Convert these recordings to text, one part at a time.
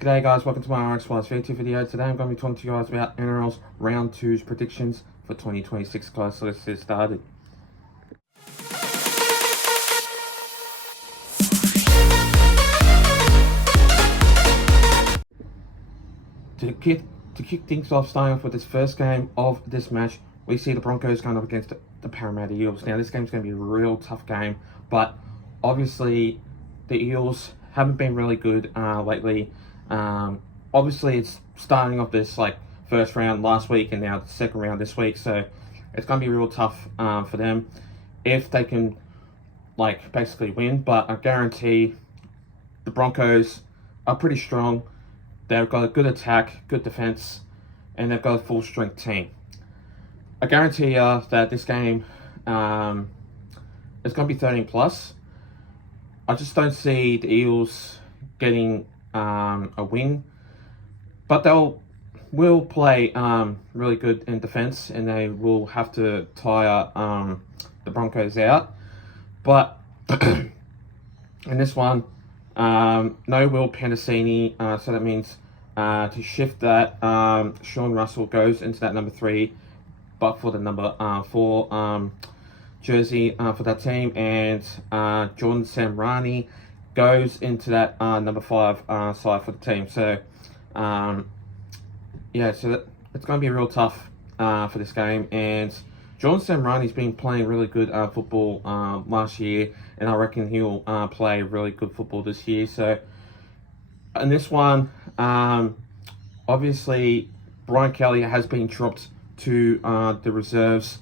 G'day guys, welcome to my RX Plus VT video. Today I'm going to be talking to you guys about Nrl's Round 2's predictions for 2026 guys, so let's get started. To kick things off, starting off with this first game of this match, we see the Broncos going up against the Parramatta Eels. Now this game's going to be a real tough game, but obviously the Eels haven't been really good lately. Obviously it's starting off this first round last week and now the second round this week, so it's going to be real tough for them if they can basically win. But I guarantee the Broncos are pretty strong. They've got a good attack, good defense, and they've got a full strength team. I guarantee you that this game is going to be 13 plus. I just don't see the Eels getting a win, but will play really good in defense, and they will have to tire the Broncos out. But in this one, no Will Penasini, so that means to shift that, Sean Russell goes into that number 3, but for the number 4 jersey for that team, and Jordan Samrani goes into that number 5 side for the team. So yeah, so it's going to be real tough for this game, and Jordan Samrani's been playing really good football last year, and I reckon he'll play really good football this year. So in this one, obviously Brian Kelly has been dropped to the reserves,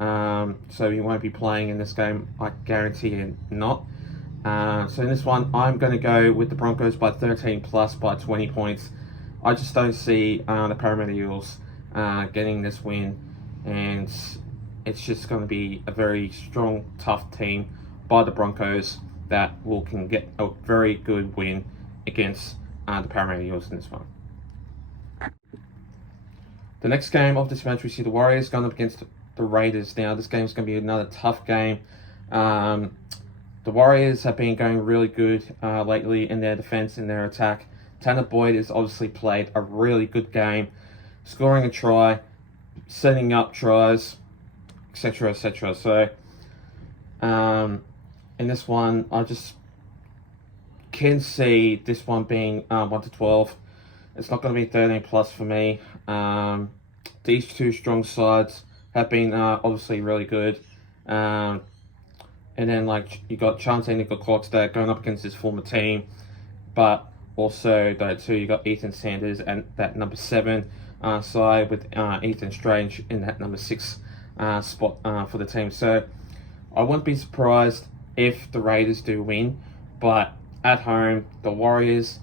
so he won't be playing in this game, I guarantee you not. So in this one, I'm going to go with the Broncos by 13 plus by 20 points. I just don't see the Parramatta Eels getting this win, and it's just going to be a very strong, tough team by the Broncos that can get a very good win against the Parramatta Eels in this one. The next game of this match, we see the Warriors going up against the Raiders. Now, this game is going to be another tough game. The Warriors have been going really good lately in their defense and their attack. Tanner Boyd has obviously played a really good game, scoring a try, setting up tries, etc., etc. So, in this one, I just can see this one being 1 to 12. It's not going to be 13 plus for me. These two strong sides have been obviously really good. And then you got Chante Nickel-Clockstad going up against his former team, but also you got Ethan Sanders and that number 7 side with Ethan Strange in that number 6 spot for the team. So I wouldn't be surprised if the Raiders do win, but at home, the Warriors,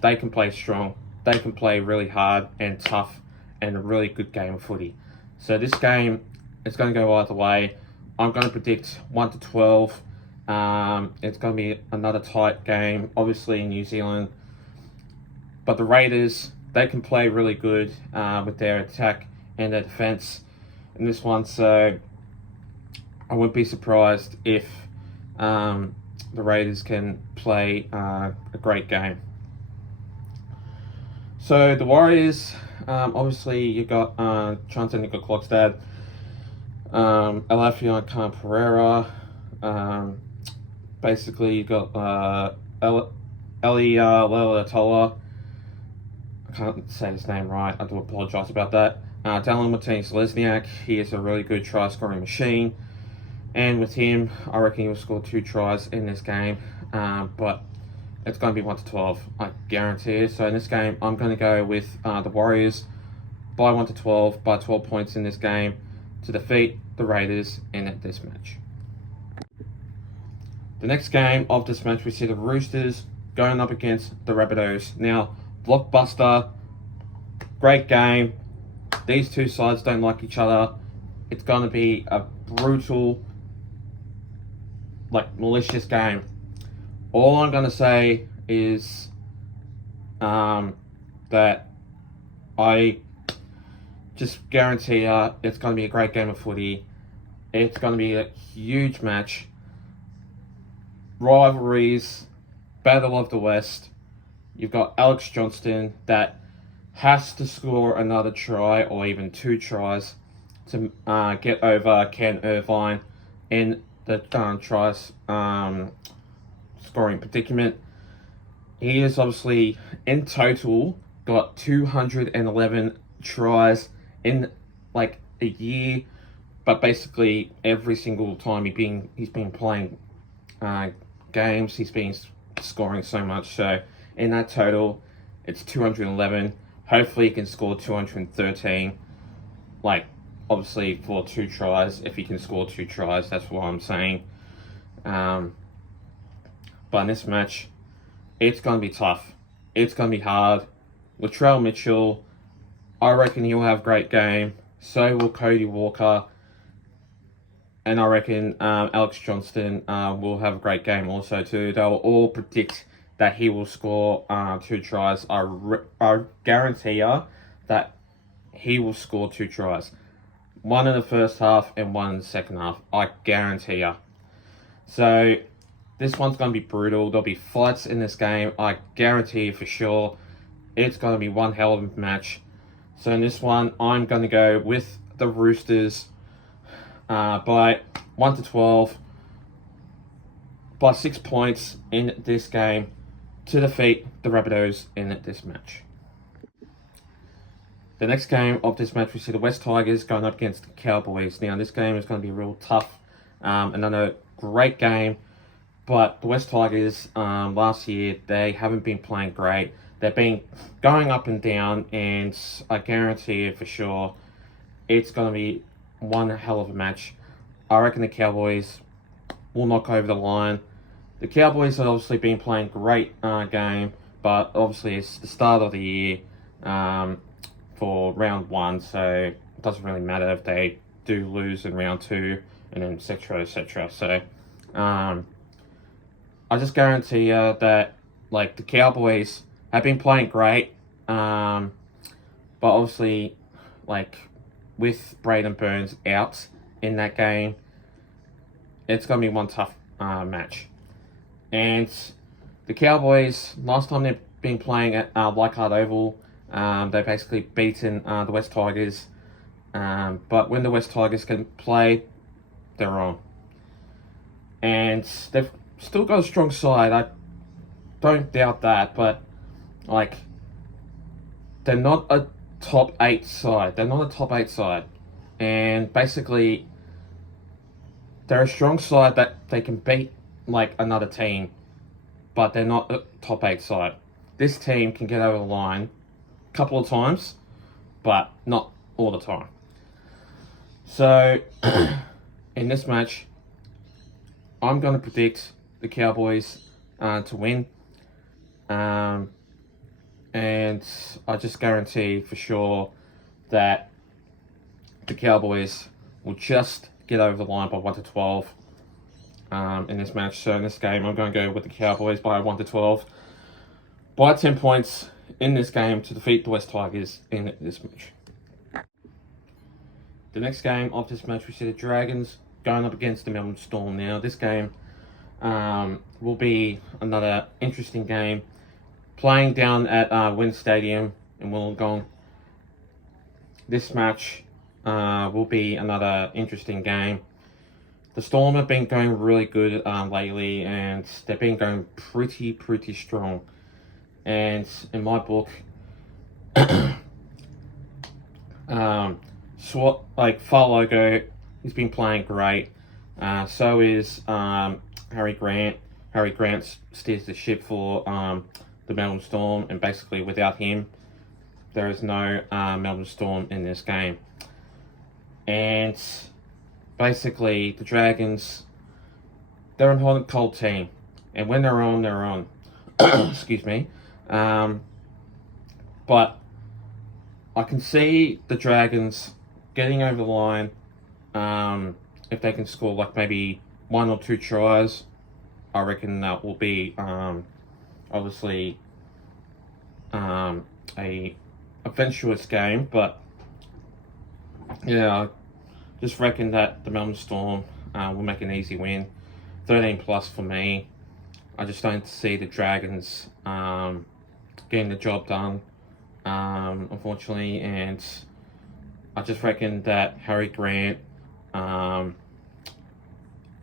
they can play strong. They can play really hard and tough and a really good game of footy. So this game is going to go either way. I'm going to predict 1 to 12. It's going to be another tight game, obviously in New Zealand. But the Raiders, they can play really good with their attack and their defense in this one. So I wouldn't be surprised if the Raiders can play a great game. So the Warriors, obviously you got Chante Nickel-Clockstad, Alafion Khan-Pereira, basically you got Eli Leilatola. I can't say his name right, I do apologise about that. Dallin Martinez-Lesniak, he is a really good try scoring machine, and with him I reckon he'll score 2 tries in this game, but it's going to be 1 to 12, I guarantee it. So in this game, I'm going to go with the Warriors by 1 to 12, by 12 points in this game, to defeat the Raiders in this match. The next game of this match, we see the Roosters going up against the Rabbitohs. Now, blockbuster, great game. These two sides don't like each other. It's going to be a brutal, malicious game. All I'm going to say is that I just guarantee it's going to be a great game of footy. It's going to be a huge match. Rivalries, Battle of the West. You've got Alex Johnston that has to score another try or even 2 tries to get over Ken Irvine in the tries scoring predicament. He is obviously in total got 211 tries in like a year, but basically every single time he's been playing games, he's been scoring so much. So in that total, it's 211. Hopefully, he can score 213. Like, obviously, for 2 tries, if he can score 2 tries, that's what I'm saying. But in this match, it's going to be tough. It's going to be hard. Latrell Mitchell, I reckon he'll have a great game. So will Cody Walker. And I reckon Alex Johnston will have a great game also too. They'll all predict that he will score 2 tries. I guarantee you that he will score 2 tries. 1 in the first half and 1 in the second half. I guarantee you. So this one's going to be brutal. There'll be fights in this game. I guarantee you for sure. It's going to be one hell of a match. So in this one, I'm going to go with the Roosters by 1-12 by 6 points in this game to defeat the Rabbitohs in this match. The next game of this match, we see the West Tigers going up against the Cowboys. Now, this game is going to be real tough. Another great game, but the West Tigers last year, they haven't been playing great. They've been going up and down, and I guarantee you for sure it's going to be one hell of a match. I reckon the Cowboys will knock over the line. The Cowboys have obviously been playing great game, but obviously it's the start of the year for round 1, so it doesn't really matter if they do lose in round 2 and then etc. etc. So I just guarantee you that like the Cowboys have been playing great, but obviously like with Braden Burns out in that game, it's going to be one tough match. And the Cowboys, last time they've been playing at Leichhardt Oval, they basically beaten the West Tigers. But when the West Tigers can play, they're on. And they've still got a strong side. I don't doubt that, but like they're not a top 8 side. They're not a top 8 side. And basically they're a strong side that they can beat like another team, but they're not a top 8 side. This team can get over the line a couple of times, but not all the time. So in this match, I'm going to predict the Cowboys to win. And I just guarantee for sure that the Cowboys will just get over the line by 1-12 in this match. So in this game, I'm going to go with the Cowboys by 1-12 by 10 points in this game to defeat the West Tigers in this match. The next game of this match, we see the Dragons going up against the Melbourne Storm. Now, this game will be another interesting game. Playing down at Wynn Stadium in Wollongong. This match will be another interesting game. The Storm have been going really good lately, and they've been going pretty strong. And in my book, Farlogo, he's been playing great. So is Harry Grant. Harry Grant steers the ship for the Melbourne Storm, and basically without him, there is no Melbourne Storm in this game. And basically, the Dragons, they're a hot and cold team, and when they're on, they're on. Excuse me. But I can see the Dragons getting over the line if they can score like maybe 1 or 2 tries. I reckon that will be obviously a adventurous game, but yeah, I just reckon that the Melbourne Storm will make an easy win. 13 plus for me. I just don't see the Dragons getting the job done, unfortunately, and I just reckon that Harry Grant,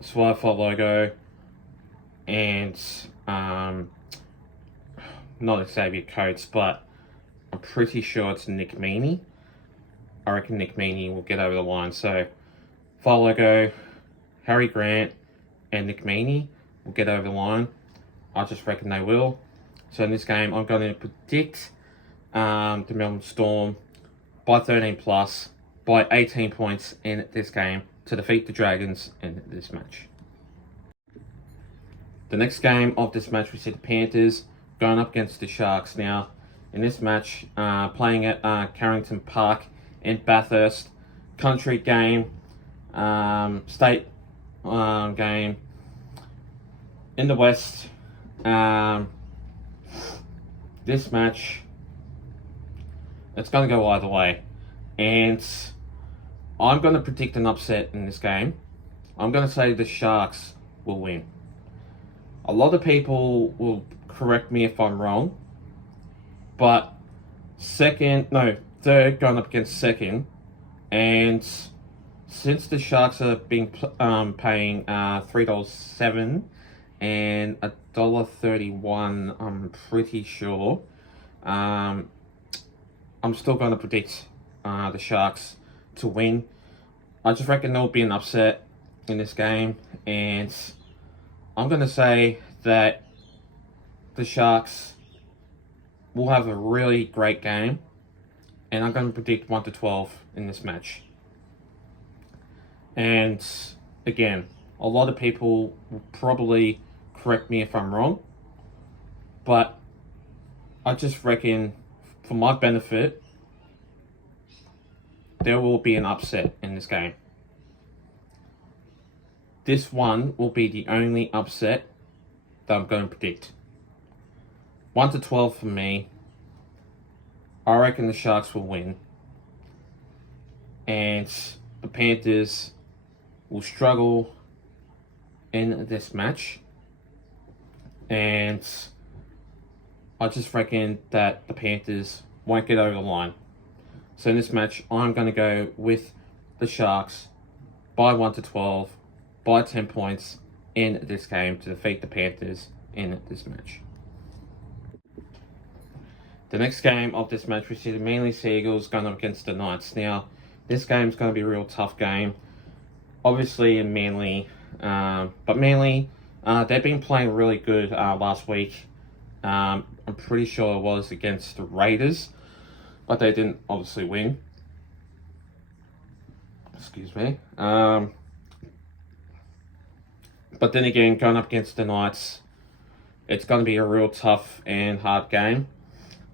Survive for logo, and not Xavier Coates, but I'm pretty sure it's Nick Meaney. I reckon Nick Meaney will get over the line. So, Logo, Harry Grant, and Nick Meaney will get over the line. I just reckon they will. So in this game, I'm going to predict the Melbourne Storm by 13 plus, by 18 points in this game to defeat the Dragons in this match. The next game of this match, we see the Panthers going up against the Sharks. Now, in this match, playing at Carrington Park in Bathurst, country game, state game in the West. This match, it's going to go either way, and I'm going to predict an upset in this game. I'm going to say the Sharks will win. A lot of people will correct me if I'm wrong, but third going up against second, and since the Sharks have been paying $3.07 and $1.31, I'm pretty sure, I'm still going to predict the Sharks to win. I just reckon there'll be an upset in this game, and I'm going to say that the Sharks will have a really great game, and I'm going to predict 1-12 in this match. And again, a lot of people will probably correct me if I'm wrong, but I just reckon, for my benefit, there will be an upset in this game. This one will be the only upset that I'm going to predict. 1-12 for me. I reckon the Sharks will win, and the Panthers will struggle in this match, and I just reckon that the Panthers won't get over the line. So in this match, I'm going to go with the Sharks by 1-12, by 10 points in this game to defeat the Panthers in this match. The next game of this match, we see the Manly Seagulls going up against the Knights. Now, this game is going to be a real tough game. Obviously in Manly, but Manly, they've been playing really good last week. I'm pretty sure it was against the Raiders, but they didn't obviously win. Excuse me. But then again, going up against the Knights, it's going to be a real tough and hard game.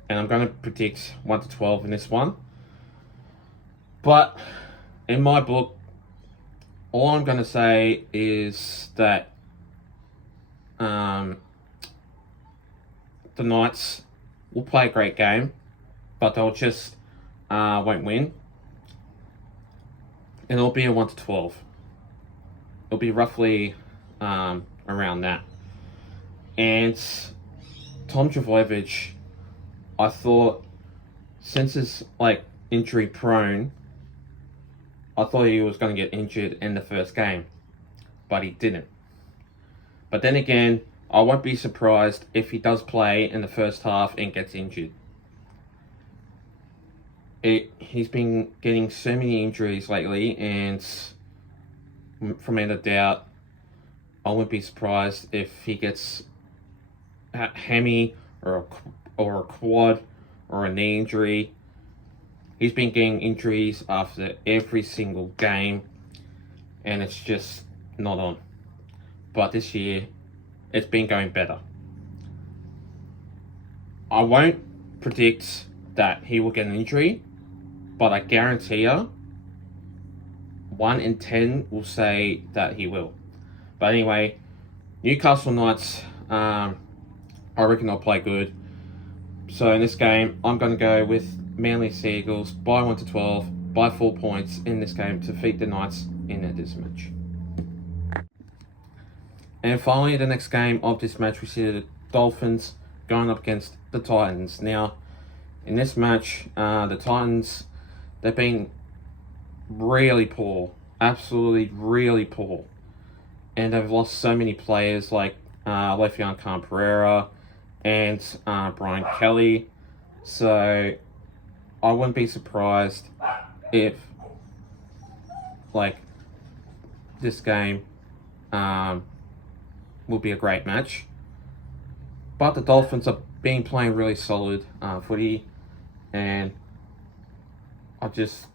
And I'm going to predict 1-12 in this one. But in my book, all I'm going to say is that the Knights will play a great game, but they'll just won't win. And it'll be a 1-12. It'll be roughly around that. And Tom Trbojevic, I thought, since he's injury prone, I thought he was going to get injured in the first game, but he didn't. But then again, I won't be surprised if he does play in the first half and gets injured. He's been getting so many injuries lately, and from end of doubt, I wouldn't be surprised if he gets a hammy or a quad or a knee injury. He's been getting injuries after every single game, and it's just not on. But this year, it's been going better. I won't predict that he will get an injury, but I guarantee you, 1 in 10 will say that he will. But anyway, Newcastle Knights, I reckon they'll play good. So in this game, I'm going to go with Manly Seagulls by 1-12, by 4 points in this game to defeat the Knights in this match. And finally, the next game of this match, we see the Dolphins going up against the Titans. Now, in this match, the Titans, they've been really poor, absolutely really poor, and they've lost so many players like Le'Veon Pereira and Brian Kelly. So I wouldn't be surprised if like this game will be a great match. But the Dolphins are playing really solid footy, and I just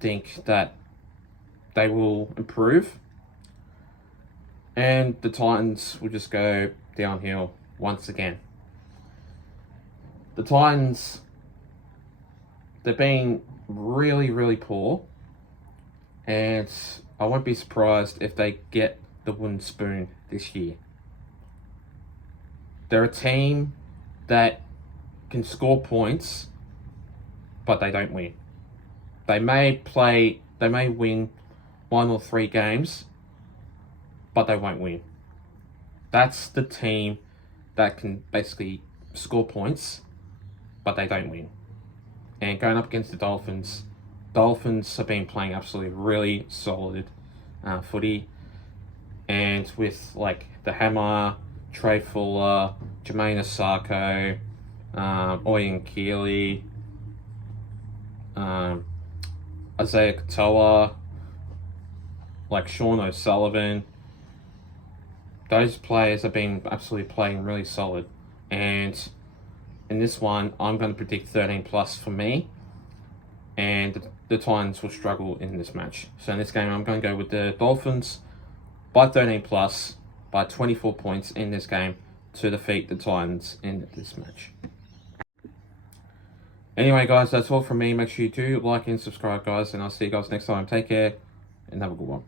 think that they will improve, and the Titans will just go downhill once again. The Titans, they're being really, really poor, and I won't be surprised if they get the wooden spoon this year. They're a team that can score points, but they don't win. They may win 1 or 3 games, but they won't win. That's the team that can basically score points, but they don't win. And going up against the Dolphins have been playing absolutely really solid footy. And with like the Hammer, Trey Fuller, Jermaine Asako, Oyen Keeley, Isaiah Katoa, like Sean O'Sullivan, those players have been absolutely playing really solid. And in this one, I'm going to predict 13 plus for me, and the Titans will struggle in this match. So in this game, I'm going to go with the Dolphins by 13 plus, by 24 points in this game to defeat the Titans in this match. Anyway, guys, that's all from me. Make sure you do like and subscribe, guys, and I'll see you guys next time. Take care and have a good one.